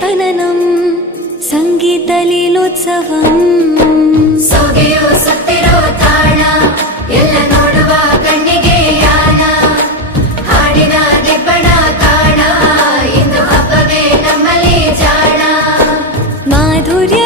ತನನಂ ಸಂಗೀತ ಲೀಲೋತ್ಸವಂ ಸೊಗೆಯು ಸುತ್ತಿರೋ ತಾಣ ಎಲ್ಲ ನೋಡುವ ಕಣ್ಣಿಗೆ ಯಾನ ಹಾಡಿನ ದಿಬ್ಬಣ ಕಾಣ ಇಂದು ಹಬ್ಬವೇ ನಮ್ಮಲ್ಲಿ ಜಾಣ ಮಾಧುರ್ಯ